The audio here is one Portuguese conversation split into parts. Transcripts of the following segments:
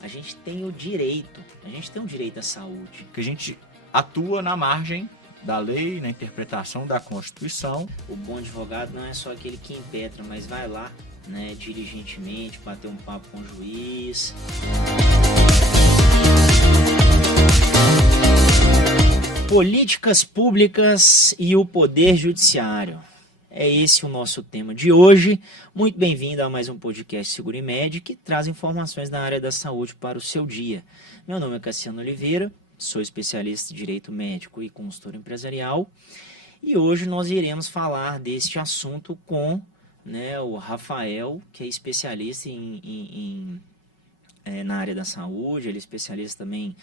A gente tem o direito, à saúde. Que a gente atua na margem da lei, na interpretação da Constituição. O bom advogado não é só aquele que impetra, mas vai lá, né, diligentemente, bater um papo com o juiz. Políticas públicas e o poder judiciário. É esse o nosso tema de hoje. Muito bem-vindo a mais um podcast Seguro e Med, que traz informações na área da saúde para o seu dia. Meu nome é Cassiano Oliveira, sou especialista em Direito Médico e consultor empresarial. E hoje nós iremos falar deste assunto com, o Rafael, que é especialista na área da saúde. Ele é especialista também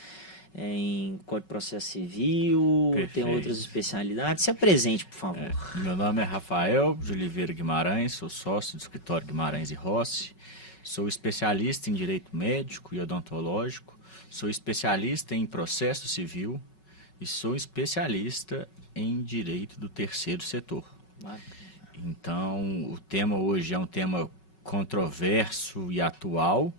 em Código de Processo Civil. Perfeito. Tem outras especialidades. Se apresente, por favor. Meu nome é Rafael de Oliveira Guimarães, sou sócio do escritório Guimarães e Rossi, sou especialista em Direito Médico e Odontológico, sou especialista em Processo Civil e sou especialista em Direito do Terceiro Setor. Bacana. Então, o tema hoje é um tema controverso e atual.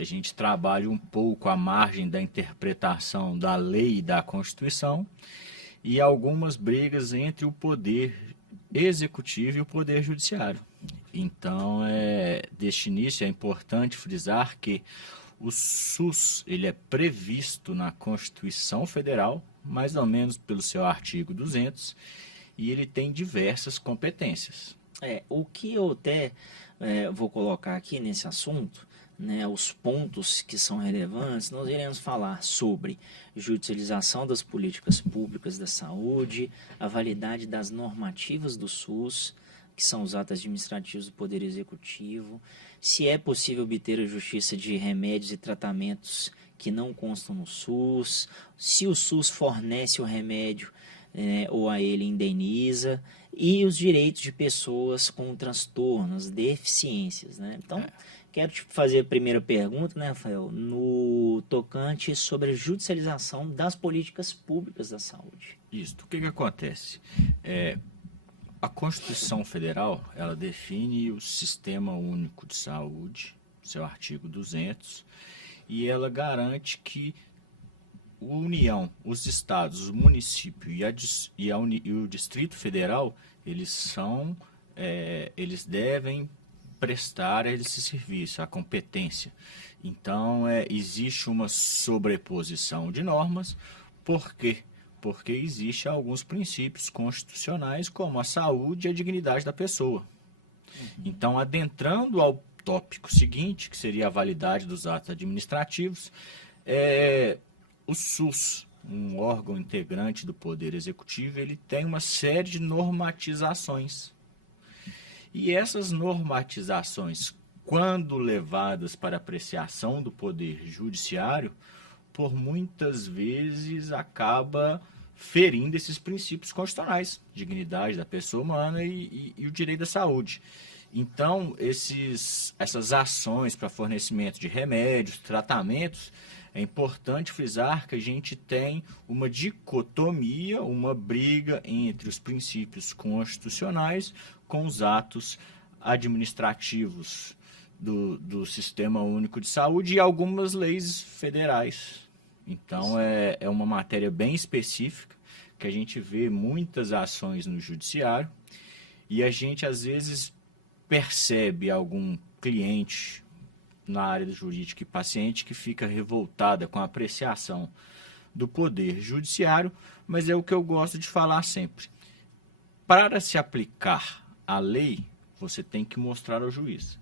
A gente trabalha um pouco à margem da interpretação da lei e da Constituição e algumas brigas entre o poder executivo e o poder judiciário. Então, deste início é importante frisar que o SUS ele é previsto na Constituição Federal, mais ou menos pelo seu artigo 200, e ele tem diversas competências. O que eu até vou colocar aqui nesse assunto, os pontos que são relevantes, nós iremos falar sobre judicialização das políticas públicas da saúde, a validade das normativas do SUS, que são os atos administrativos do Poder Executivo, se é possível obter a justiça de remédios e tratamentos que não constam no SUS, se o SUS fornece o remédio ou a ele indeniza, e os direitos de pessoas com transtornos, deficiências. Então, quero te fazer a primeira pergunta, Rafael, no tocante sobre a judicialização das políticas públicas da saúde. Isso. O que acontece? A Constituição Federal, ela define o Sistema Único de Saúde, seu artigo 200, e ela garante que a União, os estados, o município e o Distrito Federal, eles devem prestar esse serviço, a competência. Então, existe uma sobreposição de normas. Por quê? Porque existem alguns princípios constitucionais, como a saúde e a dignidade da pessoa. Então, adentrando ao tópico seguinte, que seria a validade dos atos administrativos, o SUS, um órgão integrante do Poder Executivo, ele tem uma série de normatizações. E essas normatizações, quando levadas para apreciação do Poder Judiciário, por muitas vezes acaba ferindo esses princípios constitucionais, dignidade da pessoa humana e o direito à saúde. Então, essas ações para fornecimento de remédios, tratamentos, é importante frisar que a gente tem uma dicotomia, uma briga entre os princípios constitucionais com os atos administrativos do Sistema Único de Saúde e algumas leis federais. Então, é uma matéria bem específica, que a gente vê muitas ações no judiciário e a gente, às vezes, percebe algum cliente na área jurídica e paciente que fica revoltada com a apreciação do Poder Judiciário, mas é o que eu gosto de falar sempre. Para se aplicar a lei, você tem que mostrar ao juiz.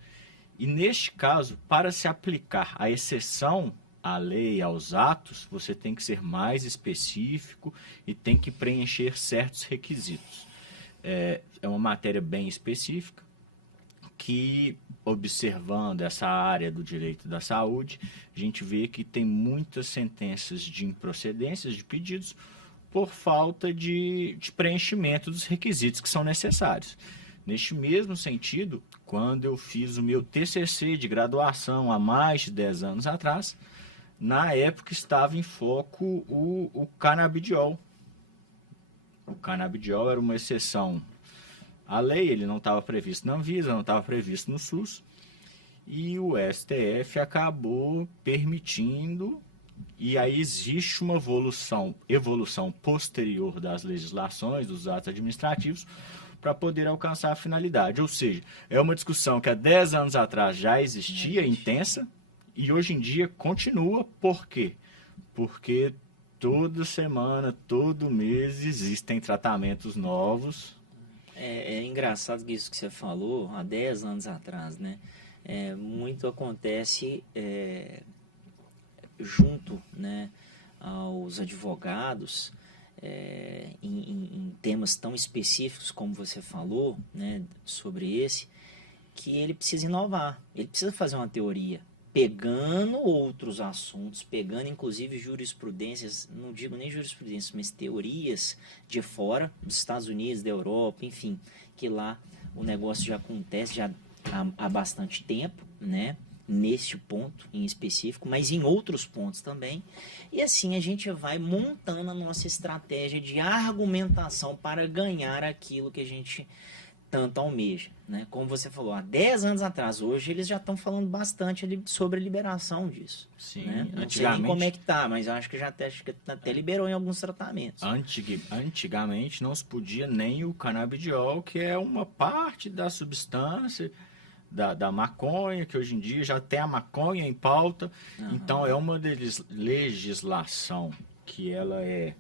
E, neste caso, para se aplicar a exceção à lei, aos atos, você tem que ser mais específico e tem que preencher certos requisitos. É uma matéria bem específica que, observando essa área do direito da saúde, a gente vê que tem muitas sentenças de improcedências de pedidos por falta de preenchimento dos requisitos que são necessários. Neste mesmo sentido, quando eu fiz o meu TCC de graduação há mais de 10 anos atrás, na época estava em foco o canabidiol. O canabidiol era uma exceção à lei, ele não estava previsto na Anvisa, não estava previsto no SUS, e o STF acabou permitindo, e aí existe uma evolução posterior das legislações, dos atos administrativos, para poder alcançar a finalidade. Ou seja, é uma discussão que há 10 anos atrás já existia, intensa, e hoje em dia continua. Por quê? Porque toda semana, todo mês, existem tratamentos novos. É engraçado isso que você falou há 10 anos atrás, né? Muito acontece junto, né, aos advogados, em temas tão específicos como você falou, né, sobre esse, que ele precisa inovar, ele precisa fazer uma teoria, pegando outros assuntos, pegando inclusive jurisprudências, não digo nem jurisprudências, mas teorias de fora, dos Estados Unidos, da Europa, enfim, que lá o negócio já acontece já há bastante tempo, né? Neste ponto em específico, mas em outros pontos também. E assim a gente vai montando a nossa estratégia de argumentação para ganhar aquilo que a gente tanto almeja, né? Como você falou, há 10 anos atrás, hoje eles já estão falando bastante sobre a liberação disso. Sim, né? Não sei nem como é que tá, mas acho que acho que até liberou em alguns tratamentos. Antigamente não se podia nem o canabidiol, que é uma parte da substância da maconha, que hoje em dia já tem a maconha em pauta. Então é uma legislação que ela é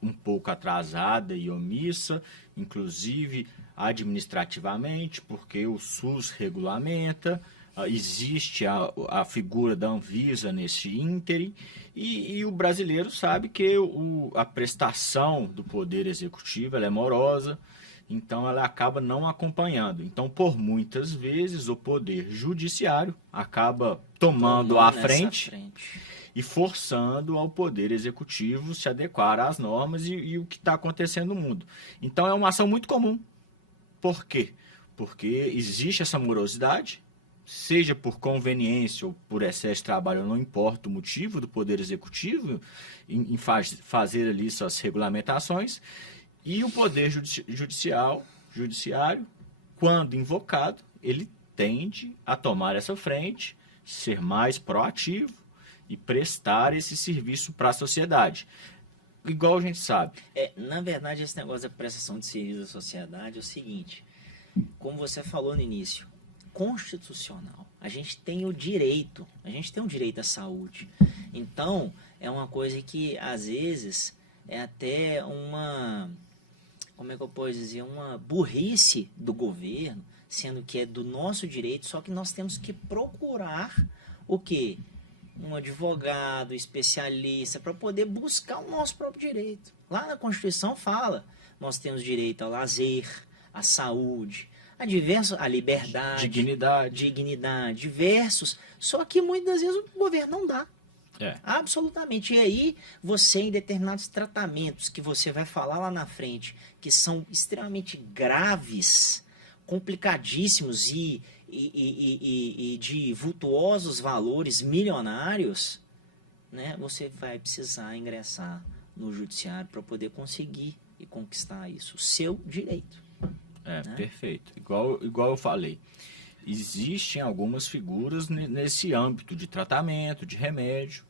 um pouco atrasada e omissa, inclusive administrativamente, porque o SUS regulamenta, existe a figura da Anvisa nesse ínterim, e o brasileiro sabe que a prestação do Poder Executivo ela é morosa, então ela acaba não acompanhando. Então, por muitas vezes, o Poder Judiciário acaba tomando a frente e forçando ao Poder Executivo se adequar às normas e o que está acontecendo no mundo. Então, é uma ação muito comum. Por quê? Porque existe essa morosidade, seja por conveniência ou por excesso de trabalho, não importa o motivo do Poder Executivo em fazer ali suas regulamentações, e o Poder Judiciário, quando invocado, ele tende a tomar essa frente, ser mais proativo e prestar esse serviço para a sociedade. Igual a gente sabe. Na verdade, esse negócio da prestação de serviço à sociedade é o seguinte, como você falou no início, constitucional. A gente tem o direito à saúde. Então, é uma coisa que, às vezes, é até uma, como é que eu posso dizer, uma burrice do governo, sendo que é do nosso direito, só que nós temos que procurar o quê? Um advogado, especialista, para poder buscar o nosso próprio direito. Lá na Constituição fala, nós temos direito ao lazer, à saúde, a liberdade, dignidade, diversos, só que muitas vezes o governo não dá. Absolutamente. E aí, você em determinados tratamentos que você vai falar lá na frente, que são extremamente graves, complicadíssimos e de vultuosos valores milionários, né, você vai precisar ingressar no judiciário para poder conseguir e conquistar isso, o seu direito. Né? Perfeito. Igual eu falei, existem algumas figuras nesse âmbito de tratamento, de remédio,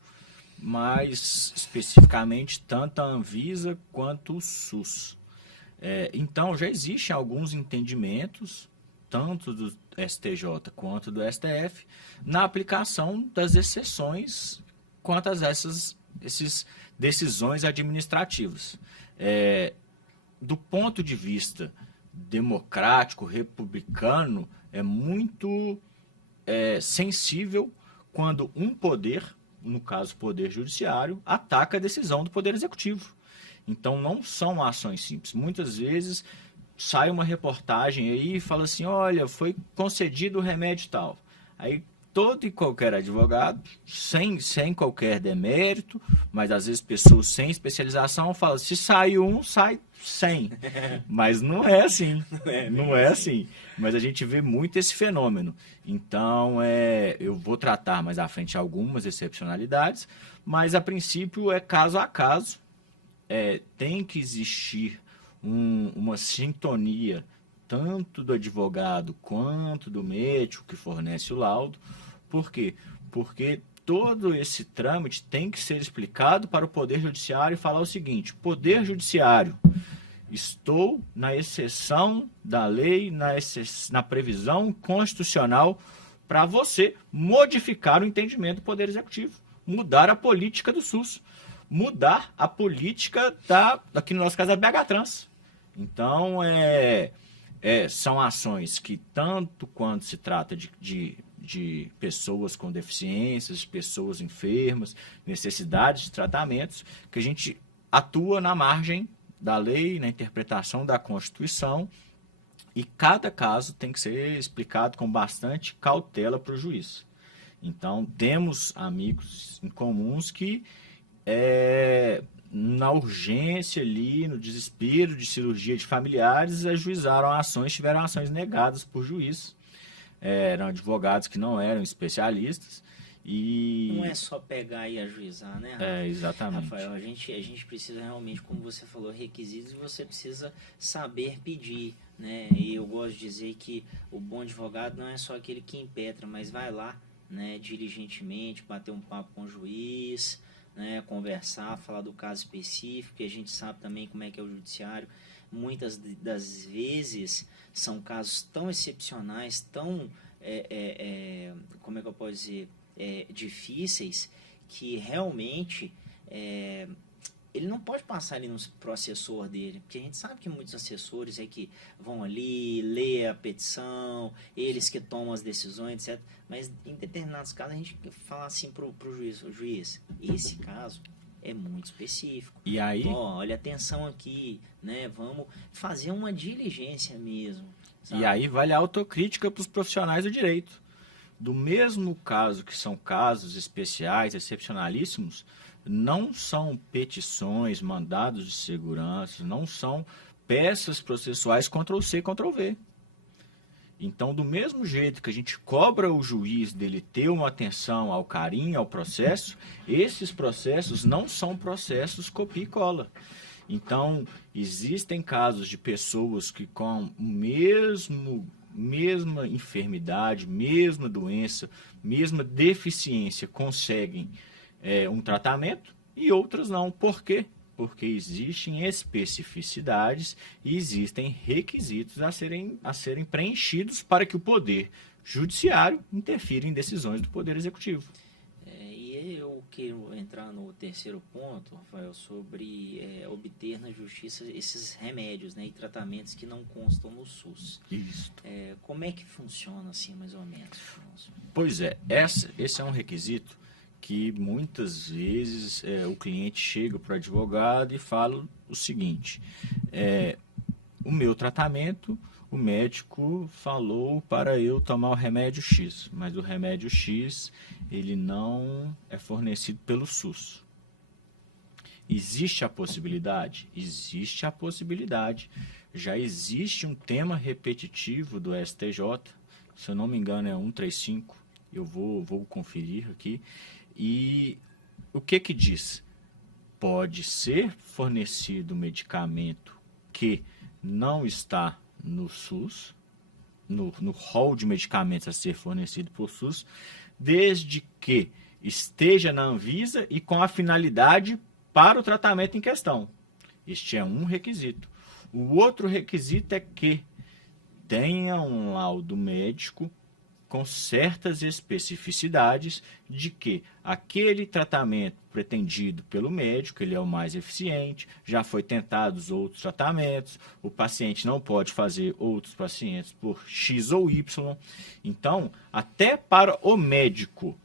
mais especificamente tanto a Anvisa quanto o SUS. Então já existem alguns entendimentos, tanto do STJ quanto do STF, na aplicação das exceções quanto a essas decisões administrativas. Do ponto de vista democrático, republicano, é muito sensível quando um poder, no caso o Poder Judiciário, ataca a decisão do Poder Executivo. Então não são ações simples. Muitas vezes sai uma reportagem aí e fala assim, olha, foi concedido o remédio tal. Aí todo e qualquer advogado, sem qualquer demérito, mas às vezes pessoas sem especialização, falam, se sai um, sai 100. Mas não é assim. Não é assim. Mas a gente vê muito esse fenômeno. Então, eu vou tratar mais à frente algumas excepcionalidades, mas a princípio é caso a caso. Tem que existir uma sintonia tanto do advogado quanto do médico que fornece o laudo. Por quê? Porque todo esse trâmite tem que ser explicado para o Poder Judiciário e falar o seguinte: Poder Judiciário, estou na exceção da lei, na previsão constitucional para você modificar o entendimento do Poder Executivo, mudar a política do SUS, mudar a política aqui no nosso caso, da BH Trans. Então, são ações que, tanto quando se trata de pessoas com deficiências, pessoas enfermas, necessidades de tratamentos, que a gente atua na margem da lei, na interpretação da Constituição, e cada caso tem que ser explicado com bastante cautela para o juiz. Então, temos amigos em comuns que, na urgência ali, no desespero de cirurgia de familiares, ajuizaram ações, tiveram ações negadas por juiz. Eram advogados que não eram especialistas. E não é só pegar e ajuizar, né, Rafael? Exatamente. Rafael, a gente precisa realmente, como você falou, requisitos, e você precisa saber pedir, né? E eu gosto de dizer que o bom advogado não é só aquele que impetra, mas vai lá, né, diligentemente, bater um papo com o juiz, né, conversar, falar do caso específico, e a gente sabe também como é que é o judiciário. Muitas das vezes são casos tão excepcionais, tão, como é que eu posso dizer, difíceis, que realmente ele não pode passar ali pro assessor dele, porque a gente sabe que muitos assessores que vão ali, lê a petição, eles que tomam as decisões, etc. Mas em determinados casos a gente fala assim pro juiz: o juiz, esse caso é muito específico. E aí, olha, atenção aqui, né? Vamos fazer uma diligência mesmo. Sabe? E aí vale a autocrítica para os profissionais do direito. Do mesmo caso que são casos especiais, excepcionalíssimos, não são petições, mandados de segurança, não são peças processuais Ctrl+C, Ctrl+V. Então, do mesmo jeito que a gente cobra o juiz dele ter uma atenção ao carinho, ao processo, esses processos não são processos copia e cola. Então, existem casos de pessoas que com o mesma enfermidade, mesma doença, mesma deficiência conseguem um tratamento e outras não. Por quê? Porque existem especificidades e existem requisitos a serem preenchidos para que o Poder Judiciário interfira em decisões do Poder Executivo. E eu quero entrar no terceiro ponto, Rafael, sobre obter na justiça esses remédios, né, e tratamentos que não constam no SUS. Isso. Como é que funciona assim, mais ou menos? Pois esse é um requisito que muitas vezes o cliente chega para o advogado e fala o seguinte: o meu tratamento, o médico falou para eu tomar o remédio X, mas o remédio X ele não é fornecido pelo SUS. Existe a possibilidade? Existe a possibilidade. Já existe um tema repetitivo do STJ, se eu não me engano é 135, eu vou conferir aqui. E o que diz? Pode ser fornecido medicamento que não está no SUS, no rol de medicamentos a ser fornecido por SUS, desde que esteja na Anvisa e com a finalidade para o tratamento em questão. Este é um requisito. O outro requisito é que tenha um laudo médico com certas especificidades de que aquele tratamento pretendido pelo médico, ele é o mais eficiente, já foi tentados outros tratamentos, o paciente não pode fazer outros pacientes por X ou Y. Então, até para o médico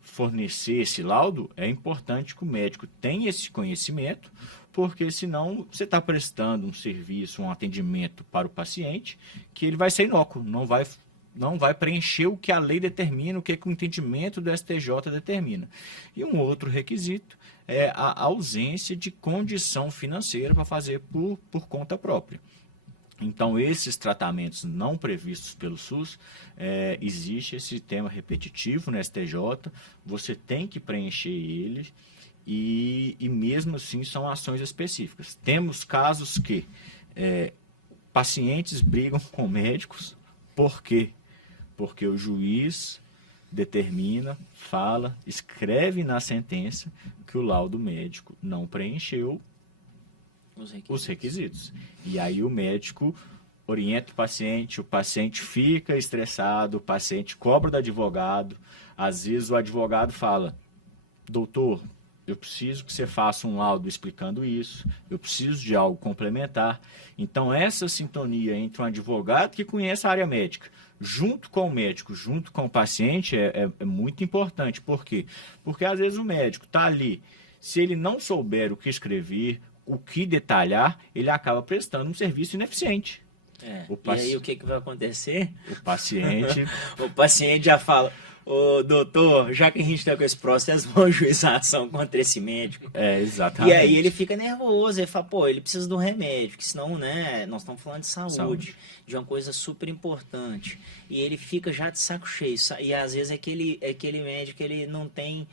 fornecer esse laudo, é importante que o médico tenha esse conhecimento, porque senão você está prestando um serviço, um atendimento para o paciente, que ele vai ser inócuo, não vai preencher o que a lei determina, o que o entendimento do STJ determina. E um outro requisito é a ausência de condição financeira para fazer por conta própria. Então, esses tratamentos não previstos pelo SUS, existe esse tema repetitivo no STJ, você tem que preencher ele e mesmo assim são ações específicas. Temos casos que pacientes brigam com médicos. Por quê? Porque o juiz determina, fala, escreve na sentença que o laudo médico não preencheu os requisitos. E aí o médico orienta o paciente fica estressado, o paciente cobra do advogado. Às vezes o advogado fala: doutor, eu preciso que você faça um laudo explicando isso, eu preciso de algo complementar. Então, essa sintonia entre um advogado que conhece a área médica, junto com o médico, junto com o paciente, é muito importante. Por quê? Porque, às vezes, o médico está ali, se ele não souber o que escrever, o que detalhar, ele acaba prestando um serviço ineficiente. E aí, o que vai acontecer? O paciente... O paciente já fala: ô, doutor, já que a gente está com esse processo, vamos ajuizar a ação contra esse médico. Exatamente. E aí ele fica nervoso, ele fala: pô, ele precisa de um remédio, que senão, né, nós estamos falando de saúde, de uma coisa super importante. E ele fica já de saco cheio. E às vezes aquele médico, ele não tem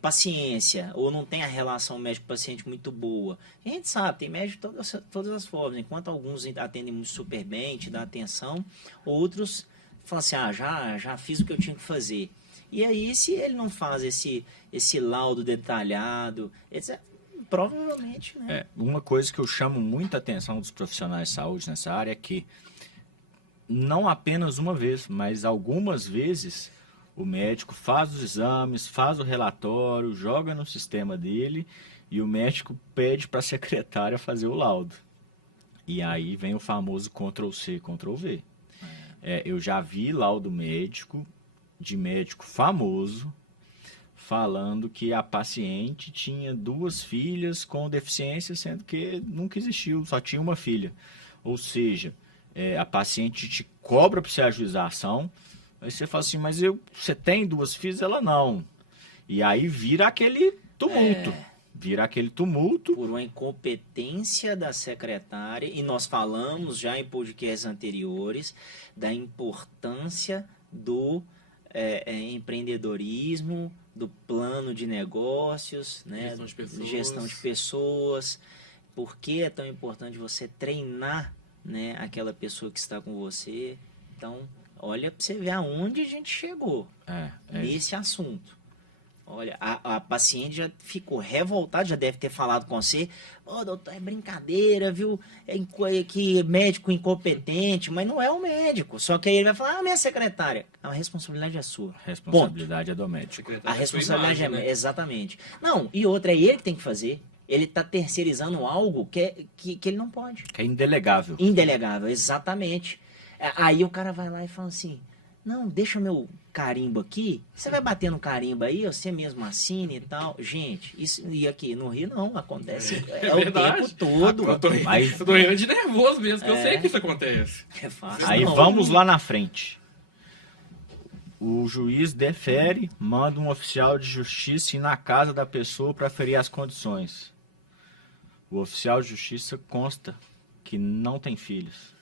paciência, ou não tem a relação médico-paciente muito boa. A gente sabe, tem médico de todas as formas. Enquanto alguns atendem muito super bem, te dão atenção, outros falam assim: já fiz o que eu tinha que fazer. E aí, se ele não faz esse laudo detalhado, etc., provavelmente, né? Uma coisa que eu chamo muita atenção dos profissionais de saúde nessa área é que não apenas uma vez, mas algumas vezes o médico faz os exames, faz o relatório, joga no sistema dele e o médico pede para a secretária fazer o laudo. E aí vem o famoso Ctrl+C, Ctrl+V. Eu já vi laudo médico, de médico famoso, falando que a paciente tinha 2 filhas com deficiência, sendo que nunca existiu, só tinha uma filha. Ou seja, a paciente te cobra para você ajuizar a ação, aí você fala assim: mas você tem 2 filhas? Ela não. E aí vira aquele tumulto. Por uma incompetência da secretária, e nós falamos já em podcasts anteriores da importância do empreendedorismo, do plano de negócios, né? Gestão de pessoas. Por que é tão importante você treinar, né, aquela pessoa que está com você? Então, olha para você ver aonde a gente chegou nesse assunto. Olha, a paciente já ficou revoltada, já deve ter falado com você: ô, doutor, é brincadeira, viu? Que médico incompetente, mas não é o médico. Só que aí ele vai falar: minha secretária. A responsabilidade é sua. A responsabilidade é do médico. A responsabilidade exatamente. Não, e outra, é ele que tem que fazer. Ele está terceirizando algo que ele não pode. Que é indelegável. Indelegável, exatamente. Aí o cara vai lá e fala assim: não, deixa meu carimbo aqui, você vai bater no carimbo aí, você mesmo assina e tal. Gente, isso, e aqui no Rio não, acontece o tempo todo. Eu tô rindo de nervoso mesmo, porque eu sei que isso acontece. É fácil. Aí vamos lá na frente. O juiz defere, manda um oficial de justiça ir na casa da pessoa para aferir as condições. O oficial de justiça consta que não tem filhos.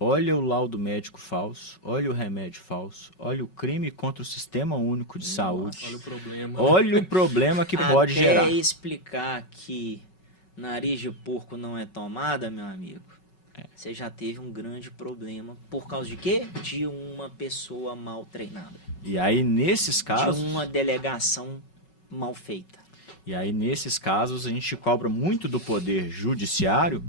Olha o laudo médico falso, olha o remédio falso, olha o crime contra o Sistema Único de Saúde. Olha o problema. Olha o problema que pode gerar. Até explicar que nariz de porco não é tomada, meu amigo, você já teve um grande problema. Por causa de quê? De uma pessoa mal treinada. E aí, nesses casos... De uma delegação mal feita. E aí, nesses casos, a gente cobra muito do Poder Judiciário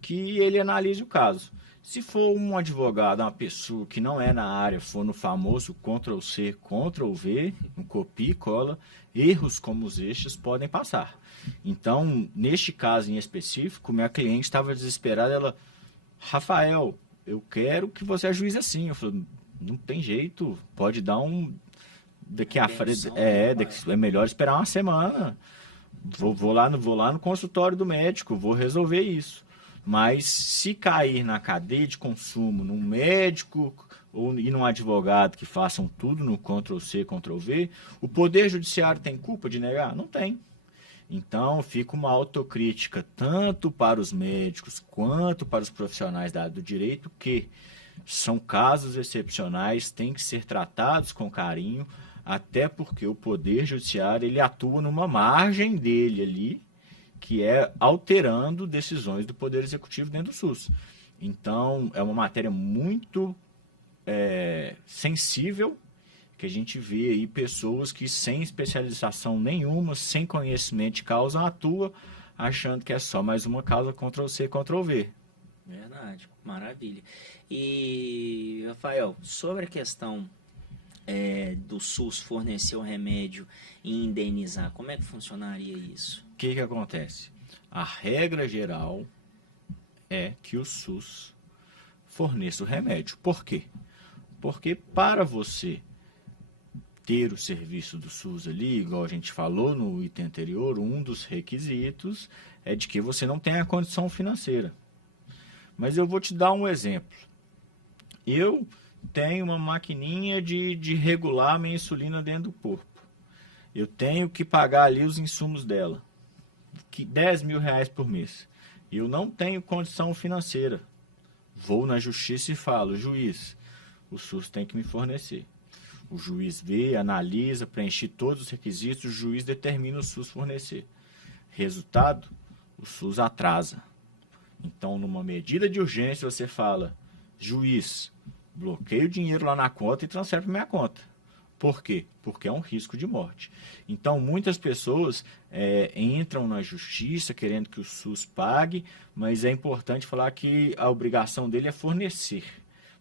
que ele analise o caso. Se for um advogado, uma pessoa que não é na área, for no famoso Ctrl+C, Ctrl+V, um copia e cola, erros como estes podem passar. Então, neste caso em específico, minha cliente estava desesperada. Ela: Rafael, eu quero que você ajuize assim. Eu falei: não tem jeito, pode dar um... Daqui à frente, é melhor esperar uma semana. Vou lá no consultório do médico, vou resolver isso. Mas se cair na cadeia de consumo, num médico e num advogado que façam tudo no Ctrl+C, Ctrl+V, o Poder Judiciário tem culpa de negar? Não tem. Então, fica uma autocrítica tanto para os médicos quanto para os profissionais da área do direito, que são casos excepcionais, têm que ser tratados com carinho, até porque o Poder Judiciário ele atua numa margem dele ali, que é alterando decisões do Poder Executivo dentro do SUS. Então, é uma matéria muito sensível, que a gente vê aí pessoas que sem especialização nenhuma, sem conhecimento de causa, atuam achando que é só mais uma causa Ctrl+C, Ctrl+V. Verdade, maravilha. E, Rafael, sobre a questão do SUS fornecer o remédio e indenizar, como é que funcionaria isso? O que acontece? A regra geral é que o SUS forneça o remédio. Por quê? Porque para você ter o serviço do SUS ali, igual a gente falou no item anterior, um dos requisitos é de que você não tenha condição financeira. Mas eu vou te dar um exemplo. Eu tenho uma maquininha de regular a minha insulina dentro do corpo. Eu tenho que pagar ali os insumos dela, que R$10.000 por mês. Eu não tenho condição financeira. Vou na justiça e falo, juiz, o SUS tem que me fornecer. O juiz vê, analisa, preenche todos os requisitos, o juiz determina o SUS fornecer. Resultado, o SUS atrasa. Então, numa medida de urgência, você fala, juiz, bloqueia o dinheiro lá na conta e transfere para minha conta. Por quê? Porque é um risco de morte. Então, muitas pessoas entram na justiça querendo que o SUS pague, mas é importante falar que a obrigação dele é fornecer.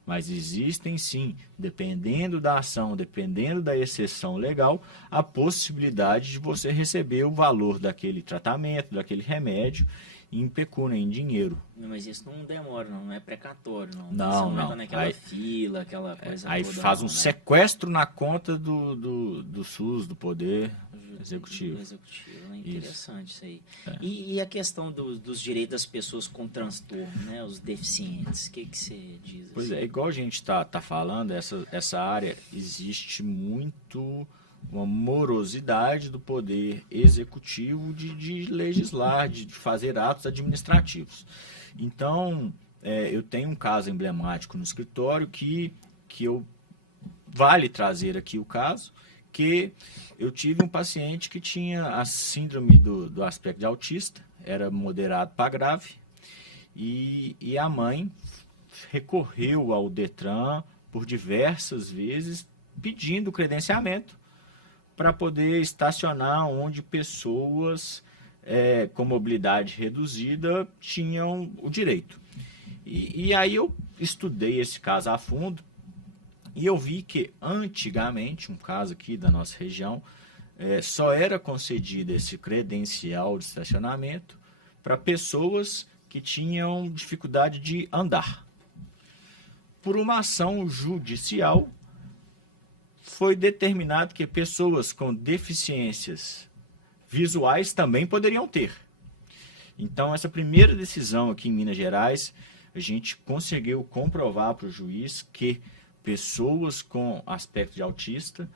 Mas existem sim, dependendo da ação, dependendo da exceção legal, a possibilidade de você receber o valor daquele tratamento, daquele remédio, em pecúnia, em dinheiro. Mas isso não demora, não é precatório, não. Não, você não. Naquela Aí, fila, aquela coisa aí toda. faz não, um né? sequestro na conta do SUS, do Poder Executivo. Do executivo. É interessante isso aí. E a questão dos direitos das pessoas com transtorno, né? Os deficientes, o que você diz? Pois assim? é, igual a gente está falando, essa área existe muito uma morosidade do Poder Executivo de legislar, de fazer atos administrativos. Então, eu tenho um caso emblemático no escritório que vale trazer aqui o caso, que eu tive um paciente que tinha a síndrome do aspecto de autista, era moderado para grave, e a mãe recorreu ao Detran por diversas vezes pedindo credenciamento para poder estacionar onde pessoas com mobilidade reduzida tinham o direito. E aí eu estudei esse caso a fundo e eu vi que antigamente, um caso aqui da nossa região, só era concedido esse credencial de estacionamento para pessoas que tinham dificuldade de andar. Por uma ação judicial, foi determinado que pessoas com deficiências visuais também poderiam ter. Então, essa primeira decisão aqui em Minas Gerais, a gente conseguiu comprovar para o juiz que pessoas com aspecto de autista,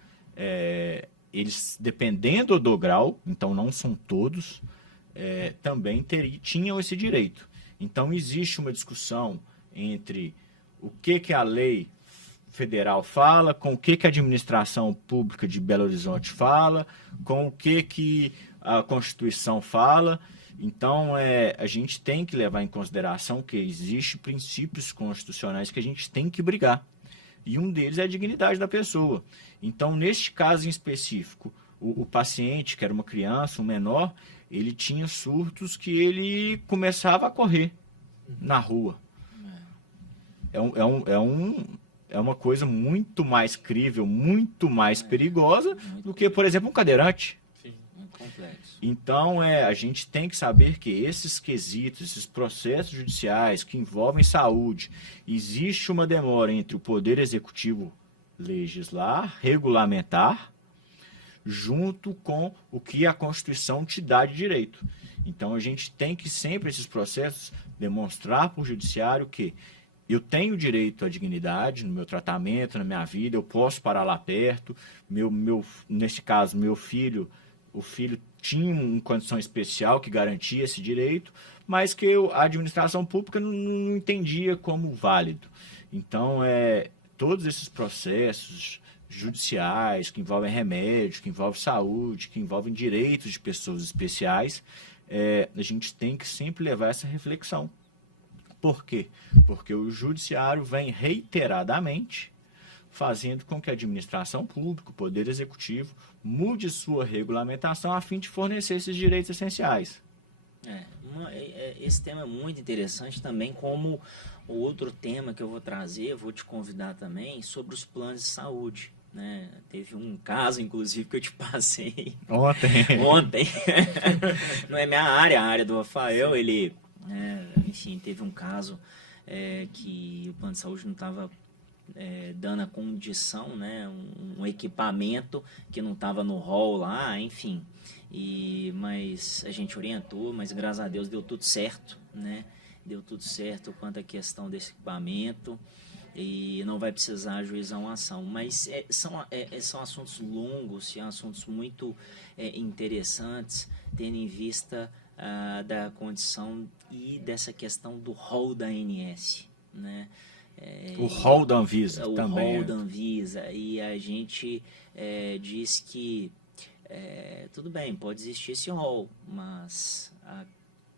eles, dependendo do grau, então não são todos, também tinham esse direito. Então, existe uma discussão entre o que a lei federal fala, com o que a administração pública de Belo Horizonte fala, com o que a Constituição fala. Então, a gente tem que levar em consideração que existem princípios constitucionais que a gente tem que brigar. E um deles é a dignidade da pessoa. Então, neste caso em específico, o paciente, que era uma criança, um menor, ele tinha surtos que ele começava a correr na rua. É uma coisa muito mais crível, muito mais perigosa do que, por exemplo, um cadeirante. Sim. Complexo. Então, a gente tem que saber que esses quesitos, esses processos judiciais que envolvem saúde, existe uma demora entre o Poder Executivo legislar, regulamentar, junto com o que a Constituição te dá de direito. Então, a gente tem que sempre, esses processos, demonstrar para o judiciário que eu tenho direito à dignidade no meu tratamento, na minha vida, eu posso parar lá perto. Neste caso, meu filho, o filho tinha uma condição especial que garantia esse direito, mas que a administração pública não entendia como válido. Então, todos esses processos judiciais que envolvem remédios, que envolvem saúde, que envolvem direitos de pessoas especiais, a gente tem que sempre levar essa reflexão. Por quê? Porque o judiciário vem reiteradamente fazendo com que a administração pública, o Poder Executivo, mude sua regulamentação a fim de fornecer esses direitos essenciais. Esse tema é muito interessante também, como o outro tema que eu vou trazer, vou te convidar também, sobre os planos de saúde. Né? Teve um caso, inclusive, que eu te passei ontem. Não é minha área, a área do Rafael. Ele, enfim, teve um caso que o plano de saúde não estava dando a condição, né? Um equipamento que não estava no rol lá, enfim. Mas a gente orientou, mas graças a Deus deu tudo certo, né? Deu tudo certo quanto à questão desse equipamento. E não vai precisar ajuizar uma ação. Mas são assuntos longos e assuntos muito interessantes, tendo em vista da condição e dessa questão do rol da ANS. Né? O rol da Anvisa o também. O rol da Anvisa. E a gente diz que tudo bem, pode existir esse rol, mas a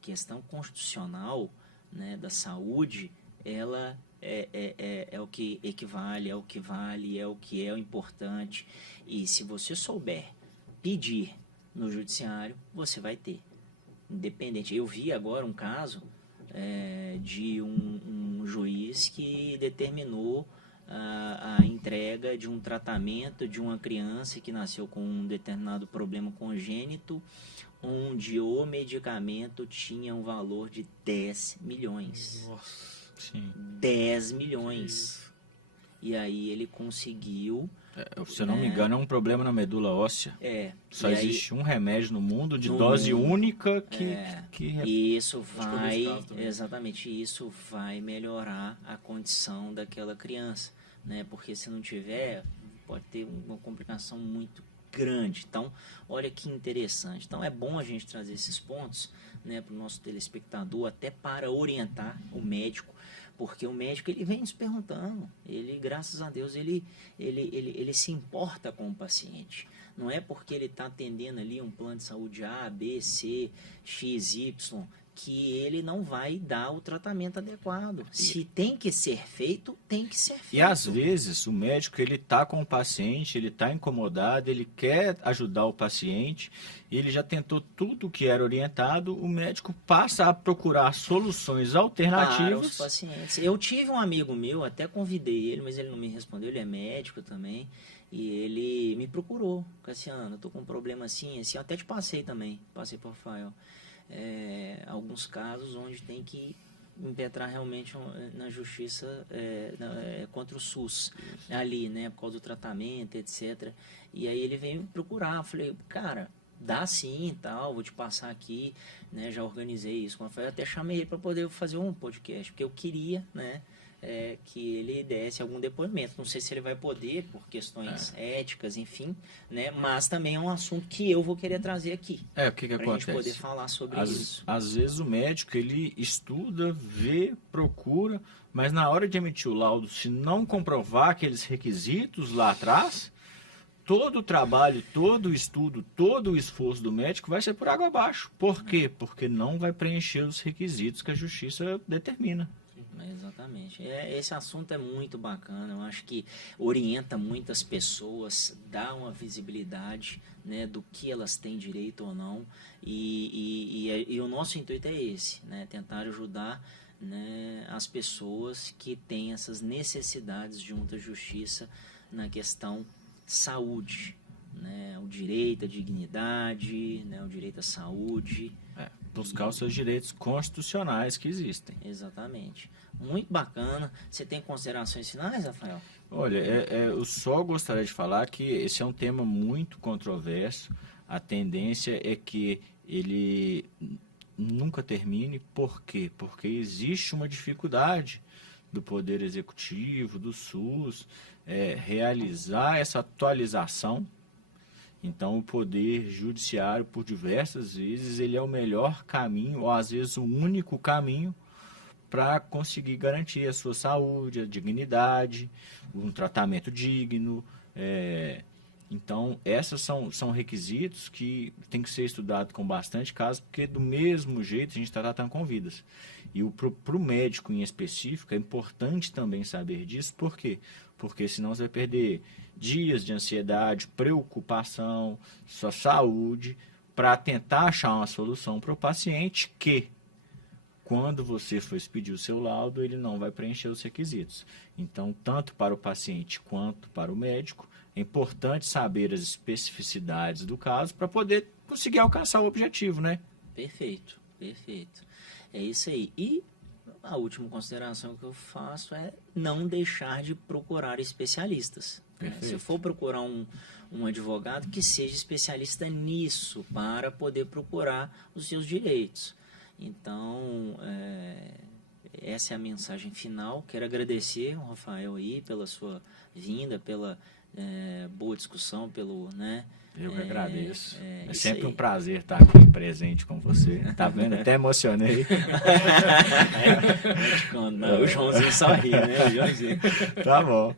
questão constitucional, né, da saúde, ela é o que equivale, é o que vale, é o que é o importante. E se você souber pedir no judiciário, você vai ter. Independente. Eu vi agora um caso de um juiz que determinou a entrega de um tratamento de uma criança que nasceu com um determinado problema congênito, onde o medicamento tinha um valor de 10 milhões. Nossa. Sim. 10 milhões. E aí ele conseguiu... se eu não me engano, é um problema na medula óssea. Só existe um remédio no mundo de dose única que... E isso vai... Exatamente, isso vai melhorar a condição daquela criança. Né? Porque se não tiver, pode ter uma complicação muito grande. Então, olha que interessante. Então, é bom a gente trazer esses pontos, né, para o nosso telespectador, até para orientar o médico, porque o médico ele vem nos perguntando, ele, graças a Deus, ele se importa com o paciente. Não é porque ele está atendendo ali um plano de saúde A, B, C, X, Y, que ele não vai dar o tratamento adequado. Se tem que ser feito, tem que ser feito. E às vezes o médico ele está com o paciente, ele está incomodado, ele quer ajudar o paciente, ele já tentou tudo que era orientado, o médico passa a procurar soluções alternativas para os pacientes. Eu tive um amigo meu, até convidei ele, mas ele não me respondeu, ele é médico também, e ele me procurou, Cassiano, eu estou com um problema assim, eu até te passei também, passei para o Rafael. Alguns casos onde tem que impetrar realmente na justiça contra o SUS. Isso. Ali, né, por causa do tratamento, etc. E aí ele veio me procurar, eu falei, cara, dá sim e tal, vou te passar aqui, né, já organizei isso com o Rafael, até chamei ele para poder fazer um podcast, porque eu queria, né, que ele desse algum depoimento. Não sei se ele vai poder, por questões éticas, enfim, né? Mas também é um assunto que eu vou querer trazer aqui. O que acontece? Pra gente poder falar sobre isso. Às vezes o médico, ele estuda, vê, procura, mas na hora de emitir o laudo, se não comprovar aqueles requisitos lá atrás, todo o trabalho, todo o estudo, todo o esforço do médico vai ser por água abaixo. Por quê? Porque não vai preencher os requisitos que a justiça determina. Exatamente. Esse assunto é muito bacana, eu acho que orienta muitas pessoas, dá uma visibilidade, né, do que elas têm direito ou não, e o nosso intuito é esse, né, tentar ajudar, né, as pessoas que têm essas necessidades junto à justiça na questão saúde, né, o direito à dignidade, né, o direito à saúde. Buscar os seus direitos constitucionais que existem. Exatamente. Muito bacana. Você tem considerações finais, Rafael? Olha, eu só gostaria de falar que esse é um tema muito controverso. A tendência é que ele nunca termine. Por quê? Porque existe uma dificuldade do Poder Executivo, do SUS, realizar essa atualização. Então, o Poder Judiciário, por diversas vezes, ele é o melhor caminho, ou às vezes o único caminho, para conseguir garantir a sua saúde, a dignidade, um tratamento digno, Então, esses são requisitos que tem que ser estudado com bastante caso, porque do mesmo jeito a gente está tratando com vidas. E para o médico em específico é importante também saber disso, por quê? Porque senão você vai perder dias de ansiedade, preocupação, sua saúde, para tentar achar uma solução para o paciente que, quando você for expedir o seu laudo, ele não vai preencher os requisitos. Então, tanto para o paciente quanto para o médico, é importante saber as especificidades do caso para poder conseguir alcançar o objetivo, né? Perfeito, perfeito. É isso aí. E a última consideração que eu faço é não deixar de procurar especialistas. Né? Se for procurar um advogado, que seja especialista nisso, para poder procurar os seus direitos. Então, essa é a mensagem final. Quero agradecer ao Rafael aí pela sua vinda, pela boa discussão, pelo, né? Eu que agradeço. É isso sempre aí. um prazer estar aqui presente com você. Tá vendo? Até emocionei. Não, o Joãozinho só ri, né? O Joãozinho. Tá bom.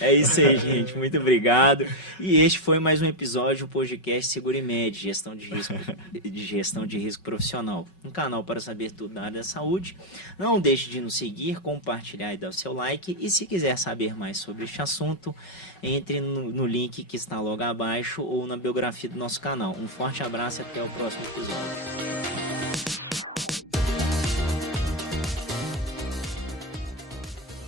É isso aí, gente. Muito obrigado. E este foi mais um episódio do podcast Segurimed, gestão de risco profissional. Um canal para saber tudo da área da saúde. Não deixe de nos seguir, compartilhar e dar o seu like. E se quiser saber mais sobre este assunto, entre no link que está logo abaixo ou na biografia do nosso canal. Um forte abraço e até o próximo episódio.